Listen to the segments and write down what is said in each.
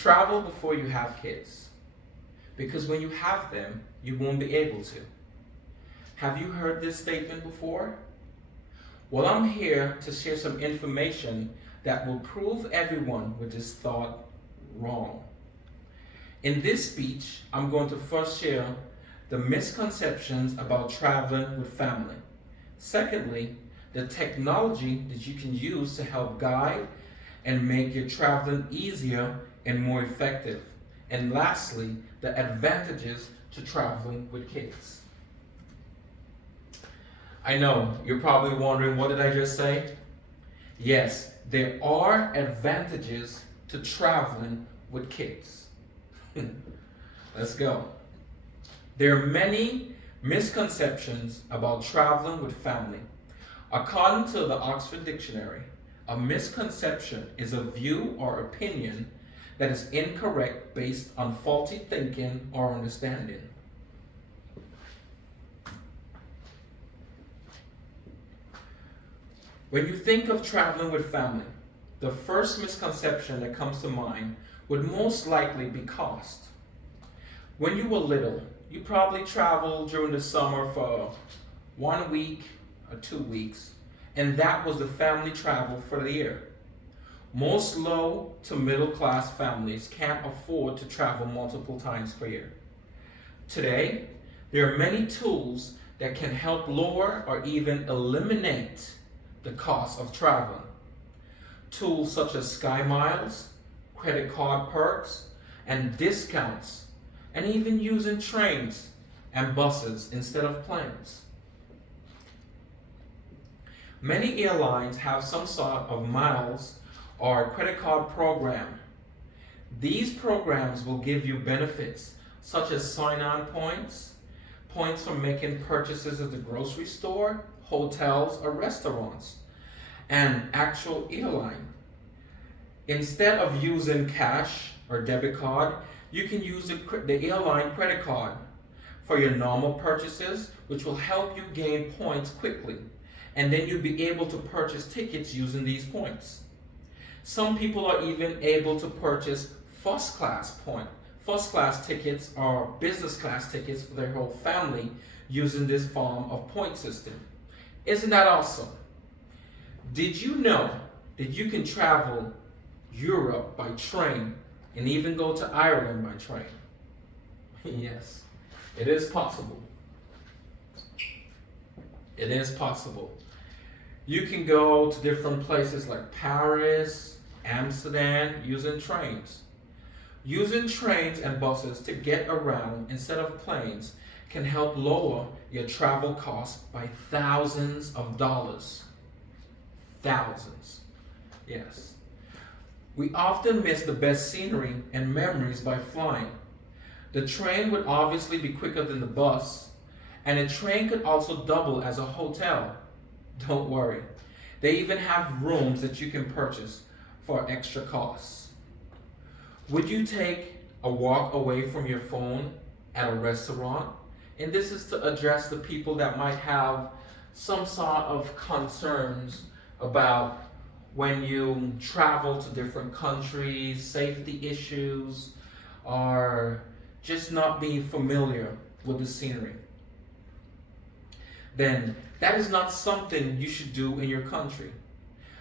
Travel before you have kids, because when you have them, you won't be able to. Have you heard this statement before? Well, I'm here to share some information that will prove everyone with this thought wrong. In this speech, I'm going to first share the misconceptions about traveling with family. Secondly, the technology that you can use to help guide and make your traveling easier and more effective. And lastly, the advantages to traveling with kids. I know, you're probably wondering, what did I just say? Yes, there are advantages to traveling with kids. Let's go. There are many misconceptions about traveling with family. According to the Oxford Dictionary, a misconception is a view or opinion that is incorrect based on faulty thinking or understanding. When you think of traveling with family, the first misconception that comes to mind would most likely be cost. When you were little, you probably traveled during the summer for 1 week or 2 weeks, and that was the family travel for the year. Most low to middle class families can't afford to travel multiple times per year. Today, there are many tools that can help lower or even eliminate the cost of traveling. Tools such as Sky Miles, credit card perks, and discounts, and even using trains and buses instead of planes. Many airlines have some sort of miles or credit card program. These programs will give you benefits such as sign-on points, points for making purchases at the grocery store, hotels, or restaurants, and actual airline. Instead of using cash or debit card, you can use the airline credit card for your normal purchases, which will help you gain points quickly. And then you'll be able to purchase tickets using these points. Some people are even able to purchase first class tickets or business class tickets for their whole family using this form of point system. Isn't that awesome? Did you know that you can travel Europe by train and even go to Ireland by train? Yes, it is possible. It is possible. You can go to different places like Paris, Amsterdam using trains. Using trains and buses to get around instead of planes can help lower your travel costs by thousands of dollars. Thousands. Yes. We often miss the best scenery and memories by flying. The train would obviously be quicker than the bus, and a train could also double as a hotel. Don't worry. They even have rooms that you can purchase for extra costs. Would you take a walk away from your phone at a restaurant? And this is to address the people that might have some sort of concerns about when you travel to different countries, safety issues, or just not being familiar with the scenery. Then that is not something you should do in your country.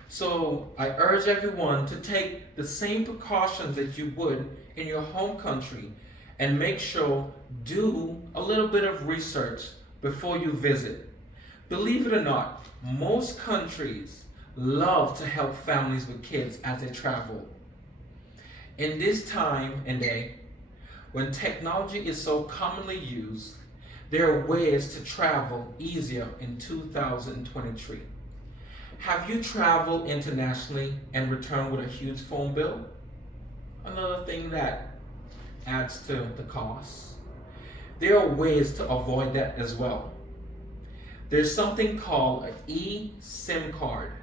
So I urge everyone to take the same precautions that you would in your home country and make sure do a little bit of research before you visit. Believe it or not, most countries love to help families with kids as they travel. In this time and day, when technology is so commonly used, there are ways to travel easier in 2023. Have you traveled internationally and returned with a huge phone bill? Another thing that adds to the cost. There are ways to avoid that as well. There's something called an eSIM card.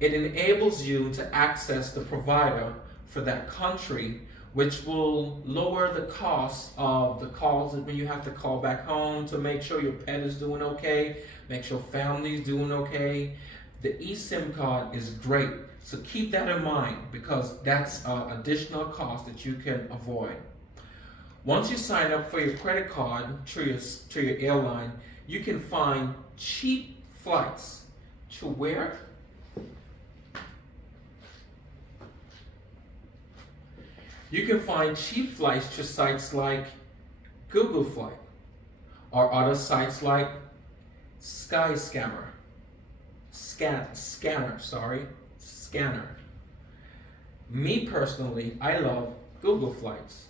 It enables you to access the provider for that country, which will lower the cost of the calls when you have to call back home to make sure your pet is doing okay, make sure family is doing okay. The eSIM card is great, So keep that in mind because that's an additional cost that you can avoid. Once you sign up for your credit card through your airline, you can find cheap flights to where? You can find cheap flights to sites like Google Flight or other sites like Skyscanner. Scanner. Me personally, I love Google Flights.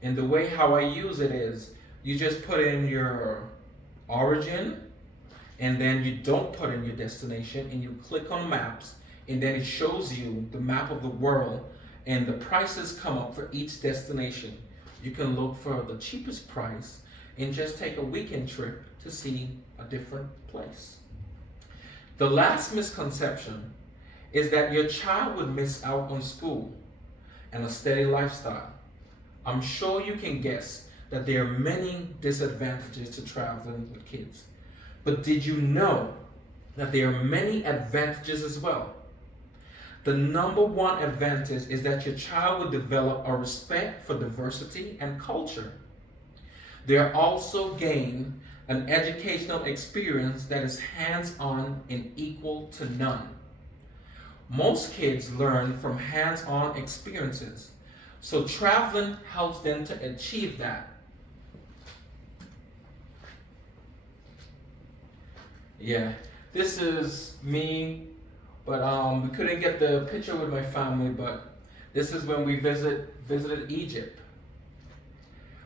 And the way how I use it is you just put in your origin and then you don't put in your destination and you click on maps and then it shows you the map of the world and the prices come up for each destination. You can look for the cheapest price and just take a weekend trip to see a different place. The last misconception is that your child would miss out on school and a steady lifestyle. I'm sure you can guess that there are many disadvantages to traveling with kids. But did you know that there are many advantages as well? The number one advantage is that your child will develop a respect for diversity and culture. They'll also gain an educational experience that is hands-on and equal to none. Most kids learn from hands-on experiences, so traveling helps them to achieve that. Yeah, this is me, but we couldn't get the picture with my family, but this is when we visited Egypt.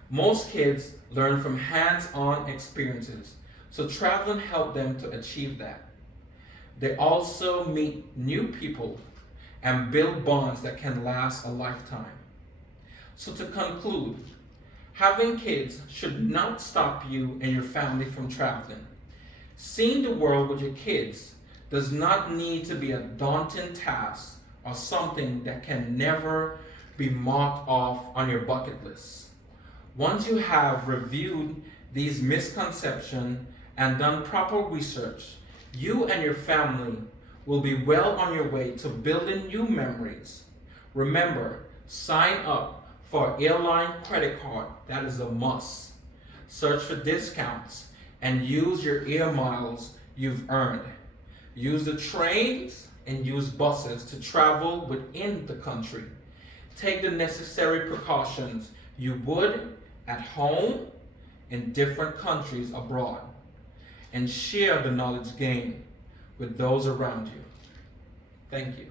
Most kids learn from hands-on experiences, so traveling helped them to achieve that. They also meet new people and build bonds that can last a lifetime. So to conclude, having kids should not stop you and your family from traveling. Seeing the world with your kids does not need to be a daunting task or something that can never be marked off on your bucket list. Once you have reviewed these misconceptions and done proper research, you and your family will be well on your way to building new memories. Remember, sign up for an airline credit card. That is a must. Search for discounts and use your air miles you've earned. Use the trains and use buses to travel within the country. Take the necessary precautions you would at home in different countries abroad, and share the knowledge gained with those around you. Thank you.